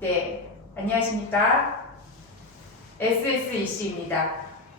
네, 안녕하십니까? SSEC입니다.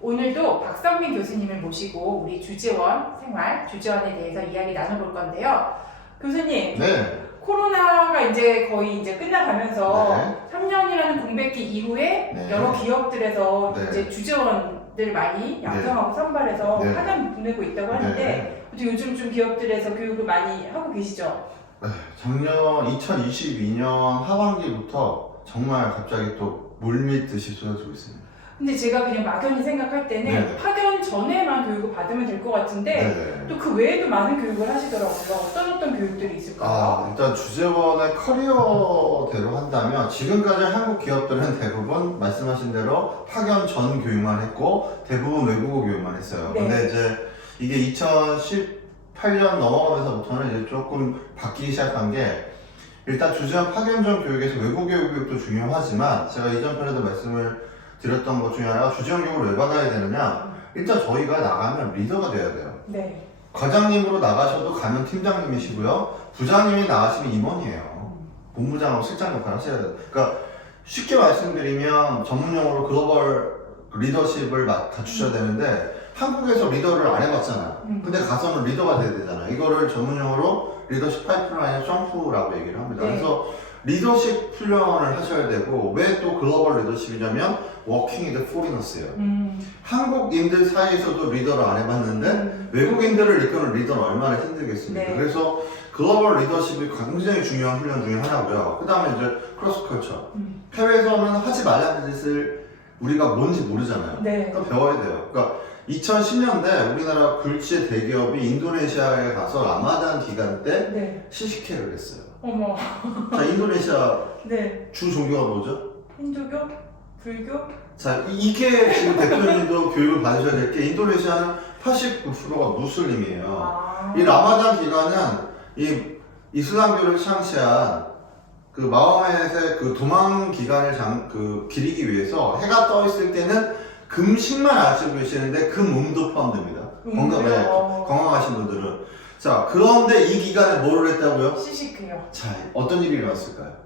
오늘도 박성민 교수님을 모시고 우리 주재원 생활, 주재원에 대해서 이야기 나눠볼 건데요. 교수님, 네. 코로나가 이제 거의 이제 끝나가면서 네. 3년이라는 공백기 이후에 네. 여러 기업들에서 네. 이제 주재원들 많이 양성하고 선발해서 네. 파견 보내고 있다고 하는데 네. 요즘 좀 기업들에서 교육을 많이 하고 계시죠? 작년 2022년 하반기부터 정말 갑자기 또 물밀듯이 쏟아지고 있습니다. 근데 제가 그냥 막연히 생각할 때는 네. 파견 전에만 교육을 받으면 될 것 같은데 네. 또 그 외에도 많은 교육을 하시더라고요. 어떤 교육들이 있을까요? 일단 주재원의 커리어대로 한다면 지금까지 한국 기업들은 대부분 말씀하신 대로 파견 전 교육만 했고 대부분 외국어 교육만 했어요. 네. 근데 이제 이게 2018년 넘어가면서부터는 이제 조금 바뀌기 시작한 게 일단 주재원 파견 전 교육에서 외국어 교육도 중요하지만 제가 이전 편에도 말씀을 드렸던 것 중에 하나가 주재원 교육을 왜 받아야 되느냐, 일단 저희가 나가면 리더가 돼야 돼요. 네. 과장님으로 나가셔도 가면 팀장님이시고요, 부장님이 나가시면 임원이에요. 본부장하고 실장 역할을 하셔야 돼요. 그러니까 쉽게 말씀드리면 전문용어로 글로벌 리더십을 갖추셔야 되는데 한국에서 리더를 안 해봤잖아요. 근데 가서는 리더가 돼야 되잖아요. 이거를 전문용어로 리더십 파이프라인 점프라고 얘기를 합니다. 네. 그래서 리더십 훈련을 하셔야 되고, 왜 또 글로벌 리더십이냐면 워킹 위드 포리너스예요. 한국인들 사이에서도 리더를 안 해봤는데 외국인들을 이끄는 리더는 얼마나 힘들겠습니까? 네. 그래서 글로벌 리더십이 굉장히 중요한 훈련 중에 하나고요. 그 다음에 이제 크로스 컬처. 해외에서는 하지 말라는 짓을 우리가 뭔지 모르잖아요. 네. 또 배워야 돼요. 그러니까 2010년대 우리나라 굴지의 대기업이 인도네시아에 가서 라마단 기간 때 네. 시식회를 했어요. 어머. 자, 인도네시아 네. 주 종교가 뭐죠? 힌두교? 불교? 자, 이게 지금 대표님도 교육을 받으셔야 될 게, 인도네시아는 89%가 무슬림이에요. 이 라마단 기간은 이 이슬람교를 창시한 그 마호멧의 그 도망 기간을 기리기 위해서 해가 떠 있을 때는 금식만 아시고 계시는데 그 몸도 포함됩니다. 건강하신 분들은. 자, 그런데 이 기간에 뭐를 했다고요? 시식해요. 자, 어떤 일이 일어났을까요?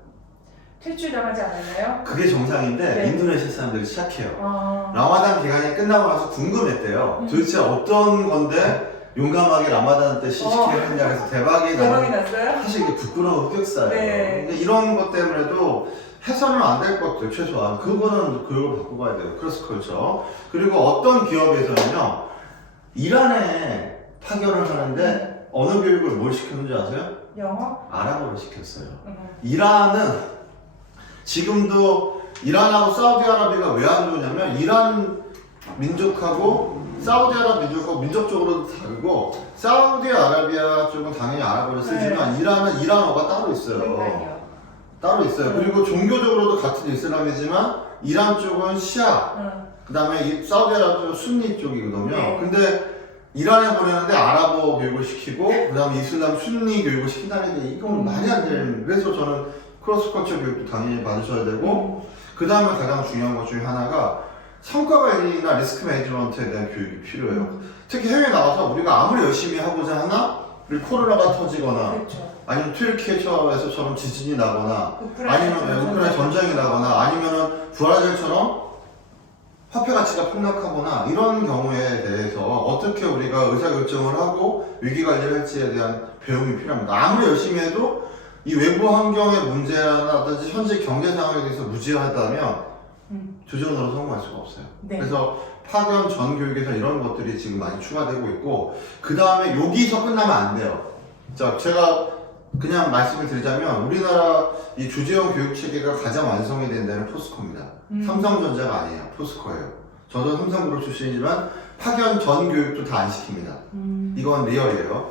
퇴출당하지 않았나요? 그게 정상인데 네. 인도네시아 사람들이 시작해요. 라마단 기간이 끝나고 나서 궁금했대요. 도대체 어떤 건데 용감하게 라마단 때 시식회를 했냐 해서 대박이 났어요? 사실 이게 부끄러운 흑역사예요. 네. 근데 이런 것 때문에도 해서는 안 될 것들, 최소한 그거는 교육을 바꾸고 가야 돼요. 크로스 컬처. 그리고 어떤 기업에서는요, 이란에 파견을 하는데 어느 교육을 뭘 시켰는지 아세요? 영어? 아랍어를 시켰어요. 이란은 지금도 이란하고 사우디아라비아가 왜 안 좋으냐면 이란 민족하고 사우디아라비아 민족하고 민족적으로도 다르고, 사우디아라비아 쪽은 당연히 아랍어를 쓰지만 네. 이란은 이란어가 따로 있어요. 그러니까요. 따로 있어요. 그리고 종교적으로도 같은 이슬람이지만 이란 쪽은 시아, 그 다음에 사우디아라비아 쪽은 순니 쪽이거든요. 네. 근데 이란에 보내는데 아랍어 교육을 시키고 그 다음에 이슬람 순니 교육을 시킨다는 게 이건 말이 안 되는. 그래서 저는 크로스컬처 교육도 당연히 받으셔야 되고, 그 다음에 가장 중요한 것 중에 하나가 성과 관리나 리스크 매니지먼트에 대한 교육이 필요해요. 특히 해외 나가서 우리가 아무리 열심히 하고자 하나 우리 코로나가 터지거나, 그렇죠. 아니면 튀르키예에서처럼 지진이 나거나, 우크라이나 아니면 우크라이나 전쟁이 나거나, 아니면은 브라질처럼 화폐 가치가 폭락하거나, 이런 경우에 대해서 어떻게 우리가 의사결정을 하고 위기 관리를 할지에 대한 배움이 필요합니다. 아무리 열심히 해도 이 외부 환경의 문제라든지 현재 경제 상황에 대해서 무지하다면 주재원으로 성공할 수가 없어요. 네. 그래서 파견 전 교육에서 이런 것들이 지금 많이 추가되고 있고, 그 다음에 여기서 끝나면 안 돼요. 자, 제가 그냥 말씀을 드리자면 우리나라 이 주재원 교육 체계가 가장 완성이 된 데는 포스코입니다. 삼성전자가 아니에요. 포스코예요. 저도 삼성그룹 출신이지만 파견 전 교육도 다 안 시킵니다. 이건 리얼이에요.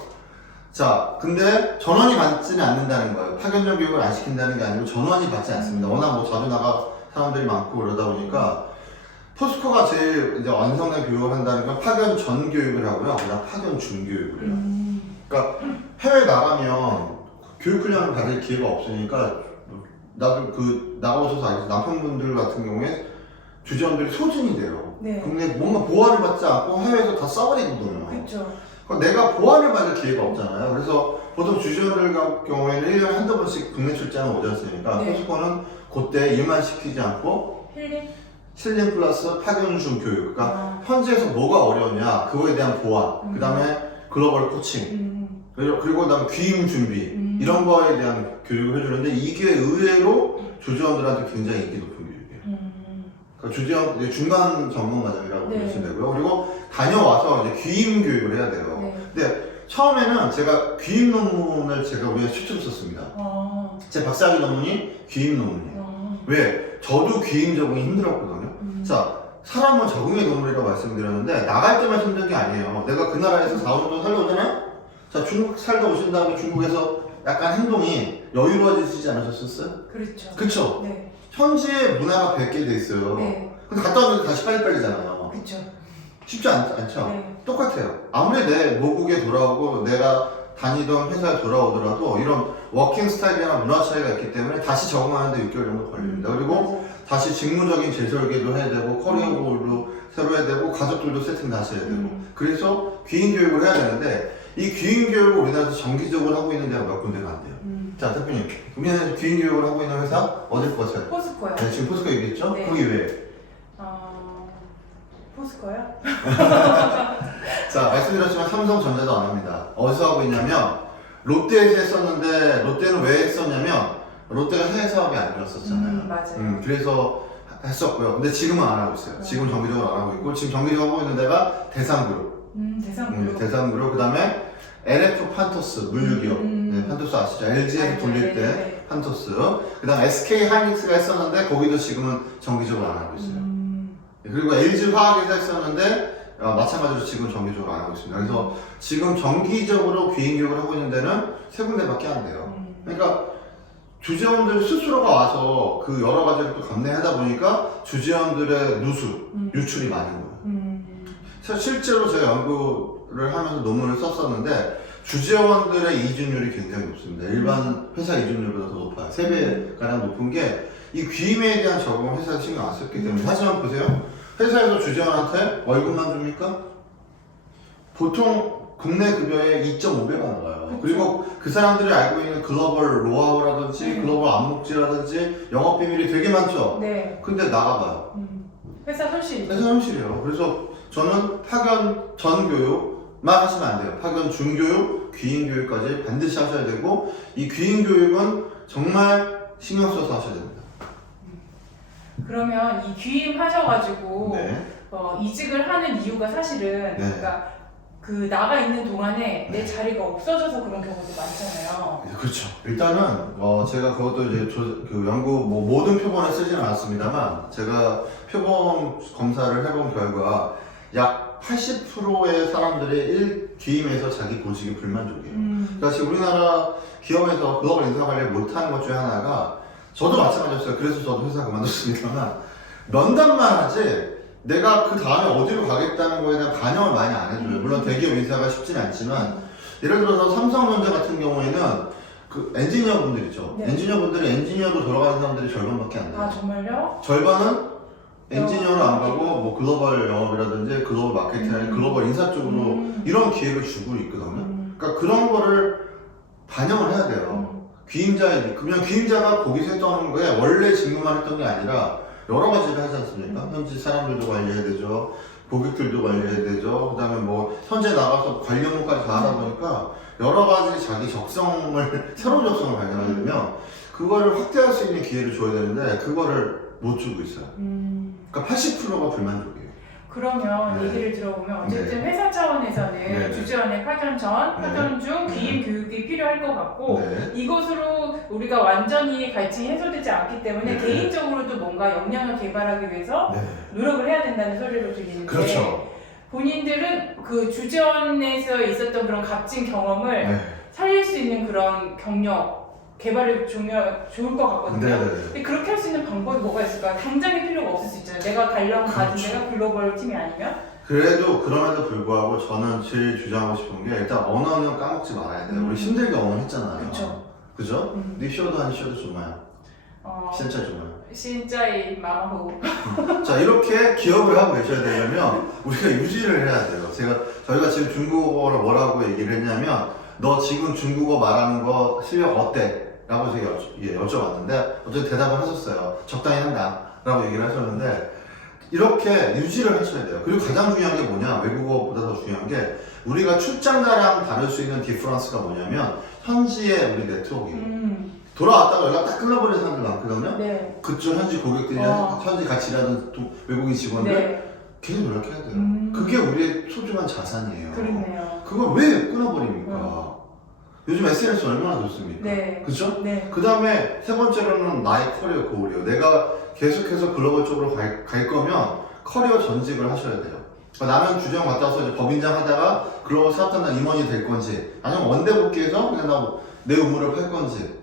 자, 근데 전원이 받지는 않는다는 거예요. 파견 전 교육을 안 시킨다는 게 아니고 전원이 받지 않습니다. 워낙 뭐 자주 나가 사람들이 많고 그러다 보니까 포스코가 제일 이제 완성된 교육을 한다는 건 파견 전 교육을 하고요. 그다음 파견 중 교육을 해요. 그러니까 해외 나가면 교육 훈련을 받을 기회가 없으니까, 나도 나가오셔서 알겠어요. 남편분들 같은 경우에 주재원들이 소진이 돼요. 네. 근데 뭔가 보완을 받지 않고 해외에서 다 써버리거든요. 그렇죠. 내가 보완을 받을 기회가 없잖아요. 그래서 보통 주지원들 같은 경우에는 1년에 한두 번씩 국내 출장을 오지 않습니까? 네. 포스코는 그때 일만 시키지 않고 힐링? 실린 플러스 파견 중 교육. 그러니까 현지에서 뭐가 어려우냐 그거에 대한 보완. 그 다음에 글로벌 코칭. 그리고 그다음에 귀임 준비 이런 거에 대한 교육을 해주는데 이게 의외로 주지원들한테 굉장히 인기 높은 교육이에요. 그러니까 주지원 이제 중간 전문 과정이라고 네. 보시면 되고요. 그리고 다녀와서 이제 귀임 교육을 해야 돼요. 네. 근데 처음에는 제가 귀임 논문을 제가 우리가 최초로 썼습니다. 제 박사학위 논문이 귀임 논문이에요. 왜? 저도 귀임 적응이 힘들었거든요. 자, 사람은 적응의 동물이라고 말씀드렸는데 나갈 때만 힘든 게 아니에요. 내가 그 나라에서 4년 동안 살려오잖아요? 자, 중국 살다 오신 다음에 중국에서 약간 행동이 여유로워지지 않으셨었어요? 그렇죠. 그쵸? 네. 현지의 문화가 뵙게 돼 있어요. 네. 근데 갔다 오면 다시 빨리빨리잖아요. 그렇죠. 쉽지 않죠? 네. 똑같아요. 아무리 내 모국에 돌아오고 내가 다니던 회사에 돌아오더라도 이런 워킹 스타일이나 문화 차이가 있기 때문에 다시 적응하는데 6개월 정도 걸립니다. 그리고 맞아요. 다시 직무적인 재설계도 해야 되고 커리어 고도 새로 해야 되고 가족들도 세팅 다시 해야 되고 그래서 귀인 교육을 해야 되는데 이 귀인 교육을 우리나라에서 정기적으로 하고 있는 데가 몇 군데가 안 돼요. 자, 대표님, 우리나라에서 귀인 교육을 하고 있는 회사 어딜 것 같아요? 포스코요. 네, 지금 포스코 얘기했죠? 네. 거기 왜? 포스코요? 자, 말씀드렸지만 삼성전자도 안 합니다. 어디서 하고 있냐면 롯데에서 했었는데 롯데는 왜 했었냐면 롯데가 해외 사업이 안 좋았었잖아요. 맞아요. 그래서 했었고요. 근데 지금은 안 하고 있어요. 지금 정기적으로 안 하고 있고 지금 정기적으로 하고 있는 데가 대상그룹. 대상그룹. 그 다음에 LF 판토스 물류기업. 네, 판토스 아시죠? LG에서 돌릴 때 판토스. 그 다음 SK 하이닉스가 했었는데 거기도 지금은 정기적으로 안 하고 있어요. 그리고 LG 화학에서 했었는데 마찬가지로 지금 정기적으로 안 하고 있습니다. 그래서 지금 정기적으로 귀인 교육을 하고 있는 데는 세 군데밖에 안 돼요. 그러니까 주재원들 스스로가 와서 그 여러 가지를 또 감내하다 보니까 주재원들의 누수, 유출이 많은 거예요. 실제로 제가 연구를 하면서 논문을 썼었는데 주재원들의 이준율이 굉장히 높습니다. 일반 회사 이준율보다 더 높아요. 3배가량 높은 게 이 귀임에 대한 적응을 회사에서 신경 안 썼기 때문에 하지만 보세요. 회사에서 주재원한테 월급만 줍니까? 보통 국내 급여의 2.5배가 나가요. 그리고 그 사람들이 알고 있는 글로벌 노하우라든지 글로벌 암묵지라든지 영업 비밀이 되게 많죠. 네. 근데 나가봐요. 회사 손실이죠. 회사 현실이에요. 그래서 저는 파견 전 교육만 하시면 안 돼요. 파견 중 교육, 귀인 교육까지 반드시 하셔야 되고 이 귀인 교육은 정말 신경 써서 하셔야 됩니다. 그러면 이 귀임하셔가지고 네. 이직을 하는 이유가 사실은 그러니까 그 나가 있는 동안에 내 자리가 없어져서 그런 경우도 많잖아요. 그렇죠. 일단은 제가 그것도 이제 그 연구 모든 표본에 쓰지는 않았습니다만 제가 표본 검사를 해본 결과 약 80%의 사람들이 귀임에서 자기 보직이 불만족이에요. 그러니까 지금 우리나라 기업에서 글로벌 인사 관리를 못하는 것 중에 하나가 저도 마찬가지였어요. 그래서 저도 회사 그만뒀습니다만 면담만 하지 내가 그 다음에 어디로 가겠다는 거에 대한 반영을 많이 안 해줘요. 물론 대기업 인사가 쉽진 않지만 예를 들어서 삼성전자 같은 경우에는 그 엔지니어 분들이죠. 네. 엔지니어분들이 엔지니어로 돌아가는 사람들이 절반밖에 안 돼요. 아 정말요? 절반은 엔지니어로 안 가고 뭐 글로벌 영업이라든지 글로벌 마케팅이라든지 글로벌 인사 쪽으로 이런 기회를 주고 있거든요. 그러니까 그런 거를 반영을 해야 돼요. 그냥 귀임자가 거기서 했던 거에 원래 직무만 했던 게 아니라 여러 가지를 하지 않습니까? 현지 사람들도 관리해야 되죠. 고객들도 관리해야 되죠. 그 다음에 뭐 현재 나가서 관리 업무까지 다 하다 보니까 여러 가지 자기 적성을 새로운 적성을 발견하게 되면 그거를 확대할 수 있는 기회를 줘야 되는데 그거를 못 주고 있어요. 그러니까 80%가 불만족이에요. 그러면 얘기를 들어보면 어쨌든 회사 차원에서는 주재원의 파견 전, 파견 중 귀임 교육이 필요할 것 같고 이것으로 우리가 완전히 갈증이 해소되지 않기 때문에 개인적으로도 뭔가 역량을 개발하기 위해서 노력을 해야 된다는 소리를 들리는데 그렇죠. 본인들은 그 주재원에서 있었던 그런 값진 경험을 살릴 수 있는 그런 경력 개발이 좋을 것 같거든요. 근데 그렇게 할 수 있는 방법이 뭐가 있을까? 당장의 필요가 없을 수 있잖아요. 내가 가려면 가진 데가 글로벌 팀이 아니면? 그래도 그럼에도 불구하고 저는 제일 주장하고 싶은 게 일단 언어는 까먹지 말아야 돼요. 우리 힘들게 언어 했잖아요. 그쵸. 그죠? 네 쇼도 아니 쇼도 좋아요. 진짜 좋아요. 진짜의 마마호. 자, 이렇게 기업을 하고 계셔야 되려면 우리가 유지를 해야 돼요. 저희가 지금 중국어를 뭐라고 얘기를 했냐면, 너 지금 중국어 말하는 거 실력 어때? 라고 제가 여쭤봤는데, 어쨌든 대답을 하셨어요. 적당히 한다. 라고 얘기를 하셨는데, 이렇게 유지를 하셔야 돼요. 그리고 가장 중요한 게 뭐냐, 외국어보다 더 중요한 게, 우리가 출장 나랑 다를 수 있는 디퍼런스가 뭐냐면, 현지의 우리 네트워크예요. 돌아왔다가 연락 딱 끊어버리는 사람들 많거든요. 네. 그쪽 현지 고객들이나 현지 같이 일하는 외국인 직원들, 네. 계속 연락해야 돼요. 그게 우리의 소중한 자산이에요. 그렇네요. 그걸 왜 끊어버립니까? 요즘 SNS 얼마나 좋습니까? 네. 그죠? 네. 그 다음에 세 번째로는 나의 커리어 고울이에요. 내가 계속해서 글로벌 쪽으로 갈 거면 커리어 전직을 하셔야 돼요. 그러니까 나는 주정 맡아서 이제 법인장 하다가 글로벌 사업단장 임원이 될 건지, 아니면 원대 복귀해서 그냥 내 의무를 팔 건지,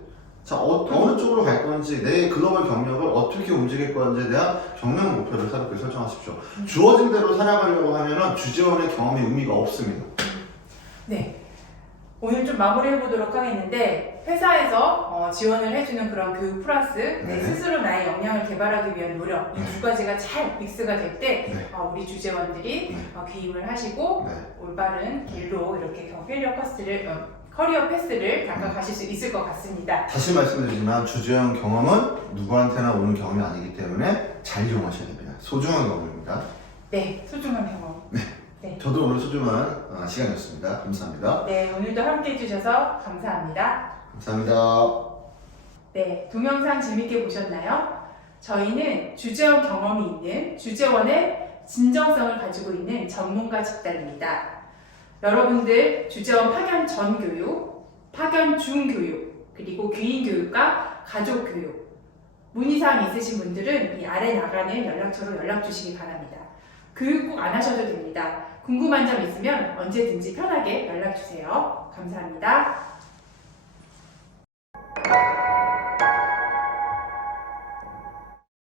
자, 어느 쪽으로 갈 건지, 내 글로벌 경력을 어떻게 움직일 건지에 대한 경영 목표를 새롭게 설정하십시오. 주어진 대로 살아가려고 하면은 주재원의 경험이 의미가 없습니다. 네. 오늘 좀 마무리해 보도록 하겠는데, 회사에서 지원을 해주는 그런 교육 플러스 내 스스로 나의 역량을 개발하기 위한 노력, 이 두 가지가 잘 믹스가 될 때 우리 주재원들이 귀임을 하시고 올바른 길로 이렇게 커리어 패스를 닦아가실 수 있을 것 같습니다. 다시 말씀드리지만 주재원 경험은 누구한테나 오는 경험이 아니기 때문에 잘 이용하셔야 됩니다. 소중한 경험입니다. 네, 소중한 경험. 네. 저도 오늘 소중한 시간이었습니다. 감사합니다. 네, 오늘도 함께 해주셔서 감사합니다. 감사합니다. 네, 동영상 재밌게 보셨나요? 저희는 주재원 경험이 있는 주재원의 진정성을 가지고 있는 전문가 집단입니다. 여러분들 주재원 파견 전 교육, 파견 중 교육, 그리고 귀인 교육과 가족 교육, 문의사항 있으신 분들은 이 아래 나가는 연락처로 연락 주시기 바랍니다. 교육 꼭 안 하셔도 됩니다. 궁금한 점 있으면 언제든지 편하게 연락 주세요. 감사합니다.